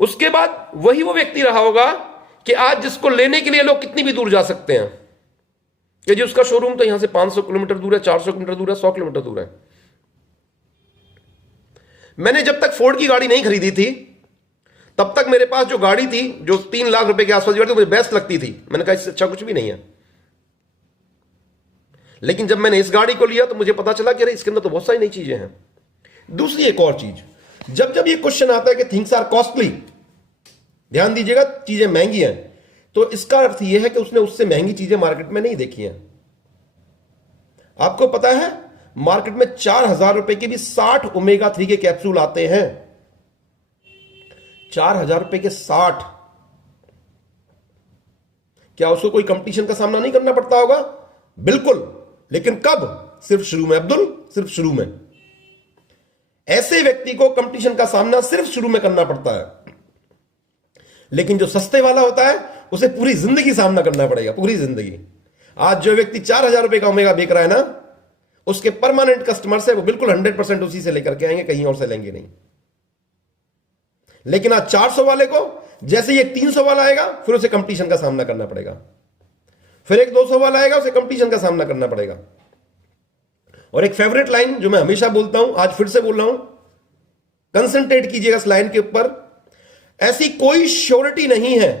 उसके बाद वही वो व्यक्ति रहा होगा कि आज जिसको लेने के लिए लोग कितनी भी दूर जा सकते हैं, कि जी उसका शोरूम तो यहां से 500 किलोमीटर दूर है, 400 किलोमीटर दूर है, 100 किलोमीटर दूर है। मैंने जब तक फोर्ड की गाड़ी नहीं खरीदी थी तब तक मेरे पास जो गाड़ी थी, जो 3 लाख रुपए के आसपास की गाड़ी थी, मुझे बेस्ट लगती थी। मैंने कहा इससे अच्छा कुछ भी नहीं है। लेकिन जब मैंने इस गाड़ी को लिया तो मुझे पता चला कि अरे इसके अंदर तो बहुत सारी नई चीजें हैं। दूसरी एक और चीज, जब जब ये क्वेश्चन आता है कि थिंग्स आर कॉस्टली, ध्यान दीजिएगा, चीजें महंगी हैं, तो इसका अर्थ यह है कि उसने उससे महंगी चीजें मार्केट में नहीं देखी हैं। आपको पता है मार्केट में 4000 रुपए के भी 60 ओमेगा 3 के कैप्सूल आते हैं। 4000 रुपए के 60। क्या उसको कोई कंपटीशन का सामना नहीं करना पड़ता होगा? बिल्कुल। लेकिन कब? सिर्फ शुरू में अब्दुल, सिर्फ शुरू में। ऐसे व्यक्ति को कंपटीशन का सामना सिर्फ शुरू में करना पड़ता है। लेकिन जो सस्ते वाला होता है उसे पूरी जिंदगी सामना करना पड़ेगा, पूरी जिंदगी। आज जो व्यक्ति 4000 रुपए का ओमेगा बेच रहा है ना, उसके परमानेंट कस्टमर्स है, वो बिल्कुल 100% उसी से लेकर के आएंगे, कहीं और से लेंगे नहीं। लेकिन आज 400 वाले को जैसे ही एक 300 वाला आएगा फिर उसे कंपटीशन का सामना करना पड़ेगा, फिर एक 200 वाला आएगा उसे कंपटीशन का सामना करना पड़ेगा। और एक फेवरेट लाइन जो मैं हमेशा बोलता हूं, आज फिर से बोल रहा हूं, कंसंट्रेट कीजिएगा इस लाइन के ऊपर। ऐसी कोई श्योरिटी नहीं है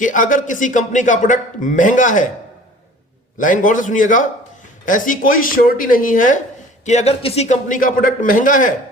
कि अगर किसी कंपनी का प्रोडक्ट महंगा है, लाइन गौर से सुनिएगा, ऐसी कोई श्योरिटी नहीं है कि अगर किसी कंपनी का प्रोडक्ट महंगा है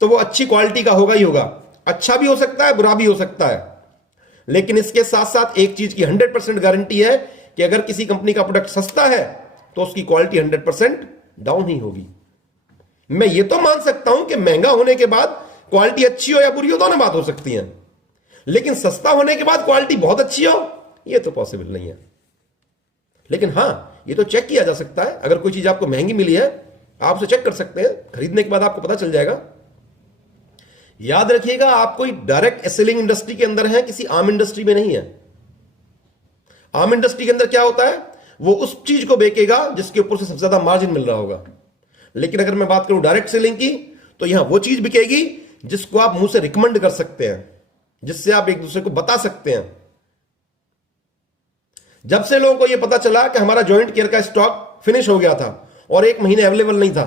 तो वो अच्छी क्वालिटी का होगा ही होगा। अच्छा भी हो सकता है, बुरा भी हो सकता है। लेकिन इसके साथ साथ एक चीज की 100% गारंटी है कि अगर किसी कंपनी का प्रोडक्ट सस्ता है तो उसकी क्वालिटी 100% डाउन ही होगी। मैं ये तो मान सकता हूं कि महंगा होने के बाद क्वालिटी अच्छी हो या बुरी हो, दोनों बात हो सकती है। लेकिन सस्ता होने के बाद क्वालिटी बहुत अच्छी हो, यह तो पॉसिबल नहीं है। लेकिन हां, ये तो चेक किया जा सकता है। अगर कोई चीज आपको महंगी मिली है, आप उसे चेक कर सकते हैं, खरीदने के बाद आपको पता चल जाएगा। याद रखिएगा, आप कोई डायरेक्ट सेलिंग इंडस्ट्री के अंदर है, किसी आम इंडस्ट्री में नहीं है। आम इंडस्ट्री के अंदर क्या होता है, वो उस चीज को बेचेगा जिसके ऊपर से सबसे ज्यादा मार्जिन मिल रहा होगा। लेकिन अगर मैं बात करूं डायरेक्ट सेलिंग की, तो यहां वो चीज बिकेगी जिसको आप मुंह से रिकमेंड कर सकते हैं, जिससे आप एक दूसरे को बता सकते हैं। जब से लोगों को यह पता चला कि हमारा जॉइंट केयर का स्टॉक फिनिश हो गया था और 1 महीने अवेलेबल नहीं था,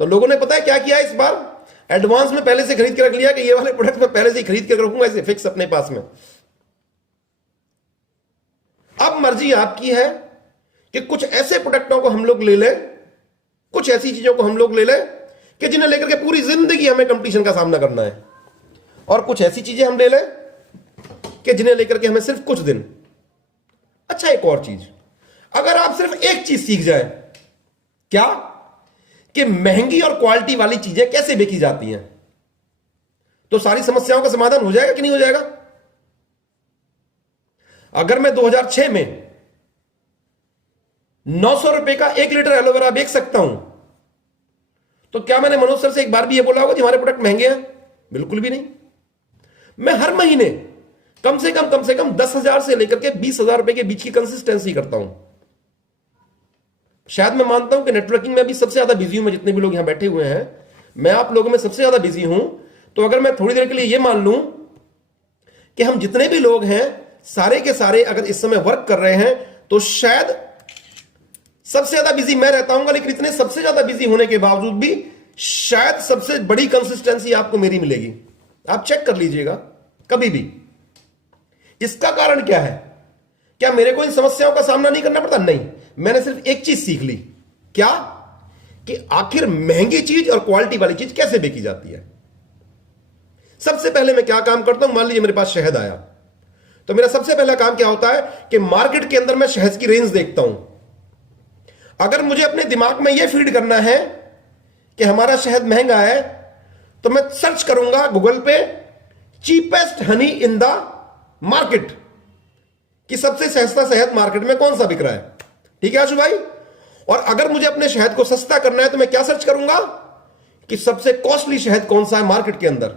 तो लोगों ने पता है क्या किया, इस बार एडवांस में पहले से खरीद के रख लिया कि ये वाले प्रोडक्ट मैं पहले से ही खरीद के रखूंगा इसे फिक्स अपने पास में। अब मर्जी आपकी है कि कुछ ऐसे प्रोडक्टों को हम लोग ले लें, कुछ ऐसी चीजों को हम लोग ले लें कि जिन्हें लेकर के पूरी जिंदगी हमें कंपटीशन का सामना करना है, और कुछ ऐसी चीजें हम ले लें कि जिन्हें लेकर के हमें सिर्फ कुछ दिन। अच्छा, एक और चीज, अगर आप सिर्फ एक चीज सीख जाए, क्या कि महंगी और क्वालिटी वाली चीजें कैसे बेची जाती हैं, तो सारी समस्याओं का समाधान हो जाएगा कि नहीं हो जाएगा। अगर मैं 2006 में 900 रुपए का 1 लीटर एलोवेरा बेच सकता हूं, तो क्या मैंने मनोज सर से एक बार भी यह बोला होगा कि हमारे प्रोडक्ट महंगे हैं? बिल्कुल भी नहीं। मैं हर महीने कम से कम 10,000 से लेकर के 20,000 रुपए के बीच की कंसिस्टेंसी करता हूं। शायद मैं मानता हूं कि नेटवर्किंग में भी सबसे ज्यादा बिजी हूं मैं, जितने भी लोग यहां बैठे हुए हैं, मैं आप लोगों में सबसे ज्यादा बिजी हूं। तो अगर मैं थोड़ी देर के लिए यह मान लूं कि हम जितने भी लोग हैं सारे के सारे अगर इस समय वर्क कर रहे हैं, तो शायद सबसे ज्यादा बिजी मैं रहता हूं, लेकिन इतने सबसे ज्यादा बिजी होने के बावजूद भी शायद सबसे बड़ी कंसिस्टेंसी आपको मेरी मिलेगी। आप चेक कर लीजिएगा कभी भी। इसका कारण क्या है? क्या मेरे को इन समस्याओं का सामना नहीं करना पड़ता? नहीं, मैंने सिर्फ एक चीज सीख ली। क्या? कि आखिर महंगी चीज और क्वालिटी वाली चीज कैसे बेची जाती है। सबसे पहले मैं क्या काम करता हूं, मान लीजिए मेरे पास शहद आया, तो मेरा सबसे पहला काम क्या होता है कि मार्केट के अंदर मैं शहद की रेंज देखता हूं। अगर मुझे अपने दिमाग में यह फीड करना है कि हमारा शहद महंगा है, तो मैं सर्च करूंगा गूगल पे cheapest Honey in the market, कि सबसे सस्ता शहद मार्केट में कौन सा बिक रहा है। ठीक है आशु भाई? और अगर मुझे अपने शहद को सस्ता करना है तो मैं क्या सर्च करूंगा कि सबसे कॉस्टली शहद कौन सा है मार्केट के अंदर।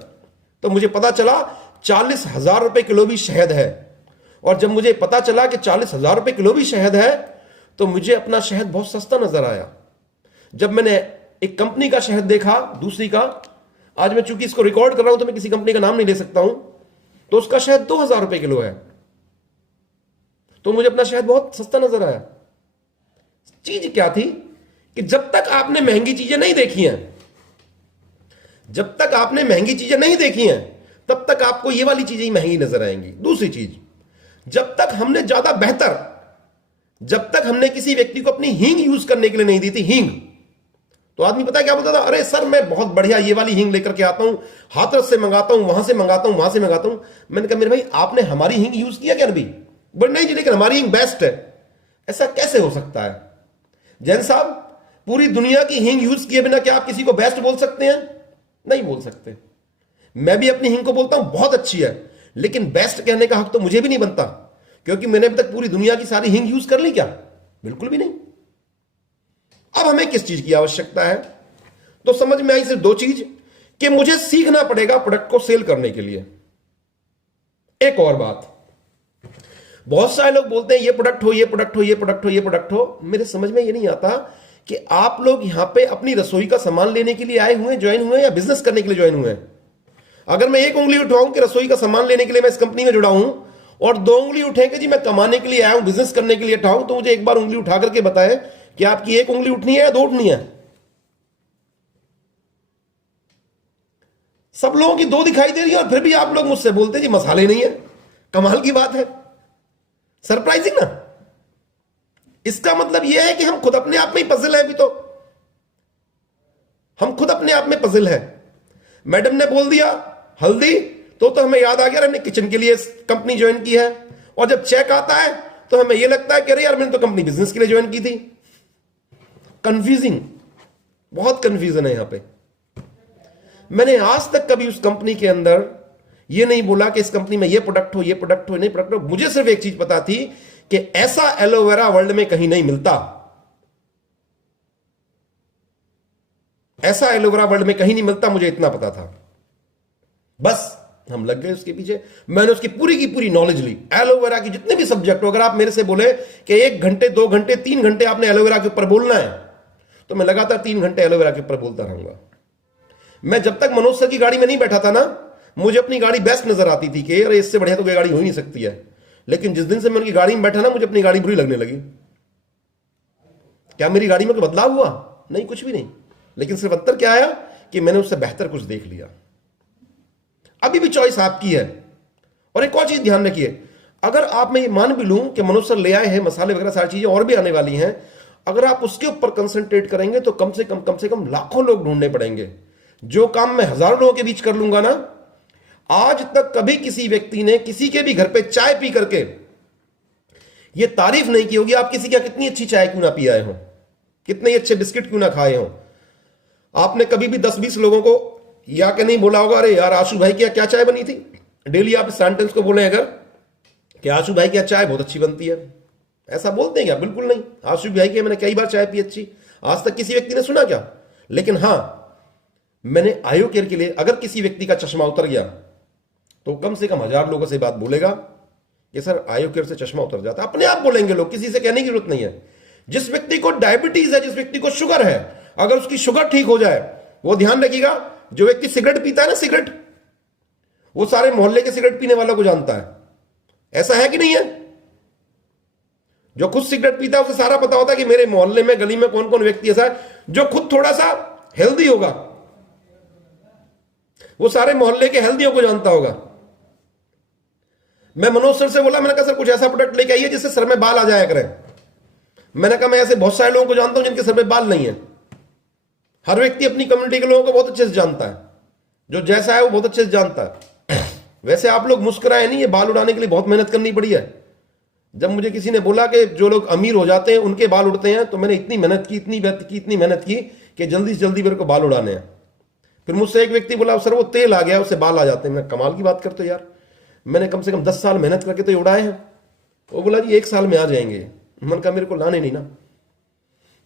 तो मुझे पता चला 40,000 रुपए किलो भी शहद है। और जब मुझे पता चला कि 40,000 रुपए किलो भी शहद है, तो मुझे अपना शहद बहुत सस्ता नजर आया। जब मैंने एक कंपनी का शहद देखा, दूसरी का, आज मैं चूंकि इसको रिकॉर्ड कर रहा हूं तो मैं किसी कंपनी का नाम नहीं ले सकता हूं, तो उसका शहद 2000 रुपए किलो है, तो मुझे अपना शहद बहुत सस्ता नजर आया। चीज क्या थी कि जब तक आपने महंगी चीजें नहीं देखी हैं, जब तक आपने महंगी चीजें नहीं देखी हैं, तब तक आपको ये वाली चीजें ही महंगी नजर आएंगी। दूसरी चीज, जब तक हमने ज्यादा बेहतर, जब तक हमने किसी व्यक्ति को अपनी हींग यूज करने के लिए नहीं दी थी, हींग, तो आदमी पता है क्या बोलता था, अरे सर मैं बहुत बढ़िया ये वाली हींग लेकर के आता हूं, हाथरस से मंगाता हूं, वहां से मंगाता हूं, वहां से मंगाता हूं। मैंने कहा मेरे भाई आपने हमारी हींग यूज किया क्या अभी? बोले नहीं जी लेकिन हमारी हींग बेस्ट है। ऐसा कैसे हो सकता है? जैन साहब, पूरी दुनिया की हींग यूज किए बिना क्या आप किसी को बेस्ट बोल सकते हैं? नहीं बोल सकते। मैं भी अपनी हींग को बोलता हूं बहुत अच्छी है, लेकिन बेस्ट कहने का हक तो मुझे भी नहीं बनता, क्योंकि मैंने अभी तक पूरी दुनिया की सारी हींग यूज कर ली क्या? बिल्कुल भी नहीं। अब हमें किस चीज की आवश्यकता है? तो समझ में आई सिर्फ दो चीज, कि मुझे सीखना पड़ेगा प्रोडक्ट को सेल करने के लिए। एक और बात, बहुत सारे लोग बोलते हैं ये प्रोडक्ट हो, ये प्रोडक्ट हो, ये प्रोडक्ट हो, ये प्रोडक्ट हो। मेरे समझ में ये नहीं आता कि आप लोग यहां पे अपनी रसोई का सामान लेने के लिए आए हुए, ज्वाइन हुए, या बिजनेस करने के लिए ज्वाइन हुए हैं। अगर मैं एक उंगली उठाऊं कि रसोई का सामान लेने के लिए मैं इस कंपनी में जुड़ा हूं, और दो उंगली उठे कि जी मैं कमाने के लिए आया हूं, बिजनेस करने के लिए उठाऊं, तो मुझे एक बार उंगली उठा करके बताएं कि आपकी एक उंगली उठनी है या दो उठनी है? सब लोगों की दो दिखाई दे रही है, और फिर भी आप लोग मुझसे बोलते जी मसाले नहीं है। कमाल की बात है, सरप्राइजिंग ना। इसका मतलब यह है कि हम खुद अपने आप में ही पजल है। अभी तो हम खुद अपने आप में पजल है। मैडम ने बोल दिया हल्दी, तो हमें याद आ गया हमने किचन के लिए कंपनी ज्वाइन की है, और जब चेक आता है तो हमें यह लगता है कि अरे यार मैंने तो कंपनी बिजनेस के लिए ज्वाइन की थी। कंफ्यूजिंग, बहुत कंफ्यूजन है यहां पे। मैंने आज तक कभी उस कंपनी के अंदर यह नहीं बोला कि इस कंपनी में यह प्रोडक्ट हो, यह प्रोडक्ट हो, नहीं प्रोडक्ट हो। मुझे सिर्फ एक चीज पता थी कि ऐसा एलोवेरा वर्ल्ड में कहीं नहीं मिलता, ऐसा एलोवेरा वर्ल्ड में कहीं नहीं मिलता, मुझे इतना पता था। बस हम लग गए उसके पीछे। मैंने उसकी पूरी की पूरी नॉलेज ली। एलोवेरा की जितने भी सब्जेक्ट हो, अगर आप मेरे से बोले कि 1 घंटे 2 घंटे 3 घंटे आपने एलोवेरा के ऊपर बोलना है, तो मैं लगातार 3 घंटे एलोवेरा के ऊपर बोलता रहूंगा। मैं जब तक मनोज सर की गाड़ी में नहीं बैठा था ना, मुझे अपनी गाड़ी बेस्ट नजर आती थी कि अरे इससे बढ़िया तो कोई गाड़ी हो ही नहीं सकती है। लेकिन जिस दिन से मैं उनकी गाड़ी में बैठा ना, मुझे अपनी गाड़ी बुरी लगने लगी। क्या मेरी गाड़ी में कोई बदलाव हुआ? नहीं, कुछ भी नहीं। लेकिन सिर्फ अंतर क्या आया कि मैंने उससे बेहतर कुछ देख लिया। अभी भी चॉइस आपकी है। और एक और चीज ध्यान रखिए, अगर आप मैं ये मान भी लूं कि मनोज सर ले आए हैं मसाले वगैरह सारी चीजें और भी आने वाली हैं, अगर आप उसके ऊपर कंसंट्रेट करेंगे तो कम से कम लाखों लोग ढूंढने पड़ेंगे। जो काम मैं हजारों लोगों के बीच कर लूंगा ना, आज तक कभी किसी व्यक्ति ने किसी के भी घर पे चाय पी करके ये तारीफ नहीं की होगी आप किसी क्या कितनी अच्छी चाय क्यों ना पी आए हो, कितने अच्छे बिस्किट क्यों ना खाए हो। आपने कभी भी 10-20 लोगों को या के नहीं बोला होगा, अरे यार आशु भाई की क्या चाय बनी थी। डेली आप इस सेंटेंस को बोले अगर कि आशु भाई की चाय बहुत अच्छी बनती है, ऐसा बोलते हैं क्या? बिल्कुल नहीं। आशु भाई की मैंने कई बार चाय पी अच्छी, आज तक किसी व्यक्ति ने सुना क्या? लेकिन हां, मैंने आयो केयर के लिए अगर किसी व्यक्ति का चश्मा उतर गया तो कम से कम 1000 लोगों से बात बोलेगा कि सर आयो केयर से चश्मा उतर जाता। अपने आप बोलेंगे लोग, किसी से कहने की जरूरत नहीं है। जिस व्यक्ति को डायबिटीज है, जिस व्यक्ति को शुगर है, अगर उसकी शुगर ठीक हो जाए, वो ध्यान रखिएगा, जो व्यक्ति सिगरेट पीता है ना, सिगरेट, वो सारे मोहल्ले के सिगरेट पीने वालों को जानता है। ऐसा है कि नहीं है? जो खुद सिगरेट पीता है उसे सारा पता होता है कि मेरे मोहल्ले में, गली में कौन कौन व्यक्ति ऐसा है जो खुद थोड़ा सा हेल्दी होगा, वो सारे मोहल्ले के हेल्दियों को जानता होगा। मैं मनोज सर से बोला, मैंने कहा सर कुछ ऐसा प्रोडक्ट लेके आइए जिससे सर में बाल आ जाया करें। मैंने कहा मैं ऐसे बहुत सारे लोगों को जानता हूं जिनके सर में बाल नहीं है। हर व्यक्ति अपनी कम्युनिटी के लोगों को बहुत अच्छे से जानता है, जो जैसा है वो बहुत अच्छे से जानता है। वैसे आप लोग मुस्कुराए नहीं, ये बाल उड़ाने के लिए बहुत मेहनत करनी पड़ी है। जब मुझे किसी ने बोला कि जो लोग अमीर हो जाते हैं उनके बाल उड़ते हैं, तो मैंने इतनी मेहनत की कि जल्दी से जल्दी मेरे को बाल उड़ाने हैं। फिर मुझसे एक व्यक्ति बोला सर वो तेल आ गया उससे बाल आ जाते हैं। मैं कमाल की बात करते हो यार, मैंने कम से कम 10 साल मेहनत करके तो ये उड़ाए हैं। वो बोला जी 1 साल में आ जाएंगे। मैंने कहा मेरे को लाने नहीं ना।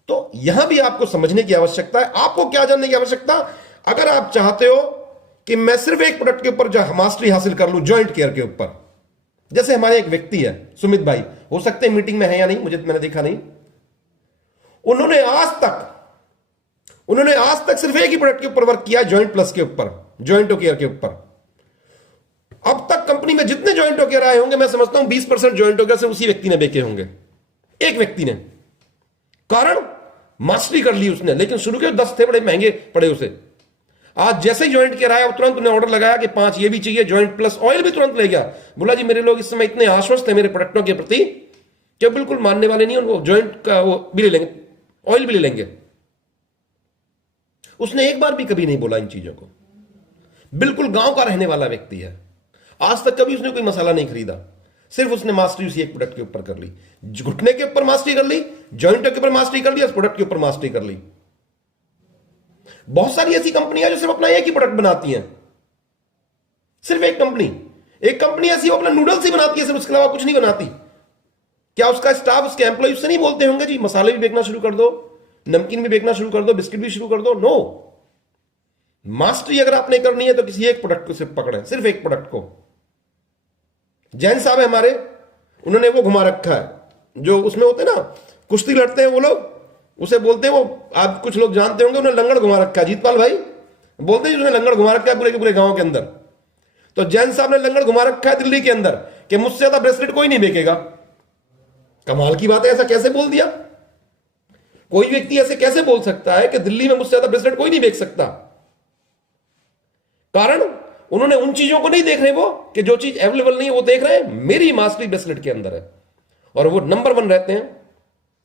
तो यहां भी आपको समझने की आवश्यकता है। आपको क्या जानने की आवश्यकता? अगर आप चाहते हो कि मैं सिर्फ एक प्रोडक्ट के ऊपर मास्टरी हासिल कर लूं, जॉइंट केयर के ऊपर, जैसे हमारे एक व्यक्ति है सुमित भाई, हो सकते हैं मीटिंग में है या नहीं, मैंने देखा नहीं। उन्होंने आज तक उन्होंने आज तक सिर्फ एक ही प्रोडक्ट के ऊपर वर्क किया, जॉइंट प्लस के ऊपर, जॉइंट केयर के ऊपर। अब तक कंपनी में जितने जॉइंट केयर आए होंगे, मैं समझता हूं 20% जॉइंट केयर से उसी व्यक्ति ने बेचे होंगे, एक व्यक्ति ने। कारण मास्टरी कर ली उसने, लेकिन शुरू के 10 थे, बड़े महंगे पड़े उसे। आज जैसे ही जॉइंट केयर आया, तुरंत उन्हें ऑर्डर लगाया कि 5 ये भी चाहिए, जॉइंट प्लस ऑयल भी तुरंत ले गया। बोला जी मेरे लोग इस समय इतने आश्वस्त हैं मेरे प्रोडक्टों के प्रति कि बिल्कुल मानने वाले नहीं, उनको जॉइंट का वो भी ले लेंगे, ऑयल भी ले लेंगे। उसने एक बार भी कभी नहीं बोला इन चीजों को। बिल्कुल गांव का रहने वाला व्यक्ति है। आज तक कभी उसने कोई मसाला नहीं खरीदा, सिर्फ उसने मास्टरी उसी एक प्रोडक्ट के ऊपर कर ली। घुटने के ऊपर मास्टरी कर ली, जॉइंट के ऊपर मास्टरी कर ली, उस प्रोडक्ट के ऊपर मास्टरी कर ली। बहुत सारी ऐसी कंपनियां जो सिर्फ अपना एक ही प्रोडक्ट बनाती हैं, सिर्फ एक कंपनी ऐसी, वो अपना नूडल्स ही बनाती है, सिर्फ उसके अलावा कुछ नहीं बनाती। क्या उसका स्टाफ, उसके एम्प्लॉय उससे नहीं बोलते होंगे जी मसाले भी बेचना शुरू कर दो, नमकीन भी बेचना शुरू कर दो, बिस्किट भी शुरू कर दो? नो। मास्टरी अगर आपने करनी है तो किसी एक प्रोडक्ट को सिर्फ पकड़े, सिर्फ एक प्रोडक्ट को। जैन साहब है हमारे, उन्होंने वो घुमा रखा है जो उसमें होते हैं ना, कुश्ती लड़ते हैं वो लोग, उसे बोलते हैं वो, आप कुछ लोग जानते होंगे, उन्होंने लंगड़ घुमा रखा है। जीतपाल भाई बोलते हैं उसने लंगड़ घुमा रखा है पूरे के पूरे गांव के अंदर। तो जैन साहब ने लंगड़ घुमा रखा है दिल्ली के अंदर कि मुझसे ज्यादा ब्रेसलेट कोई नहीं बेचेगा। कमाल की बात है, ऐसा कैसे बोल दिया? कोई व्यक्ति ऐसे कैसे बोल सकता है कि दिल्ली में मुझसे ज्यादा ब्रेसलेट कोई नहीं बेच सकता? कारण उन्होंने उन चीजों को नहीं देख रहे वो, कि जो चीज अवेलेबल नहीं है वो देख रहे हैं मेरी मास्टरी ब्रेसलेट के अंदर है, और वो नंबर 1 रहते हैं,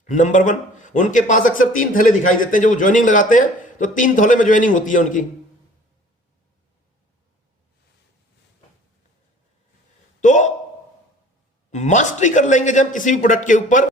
नंबर 1। उनके पास अक्सर 3 थैले दिखाई देते हैं, जो वो ज्वाइनिंग लगाते हैं तो 3 थैले में ज्वाइनिंग होती है उनकी। तो मास्टरी कर लेंगे जब किसी भी प्रोडक्ट के ऊपर,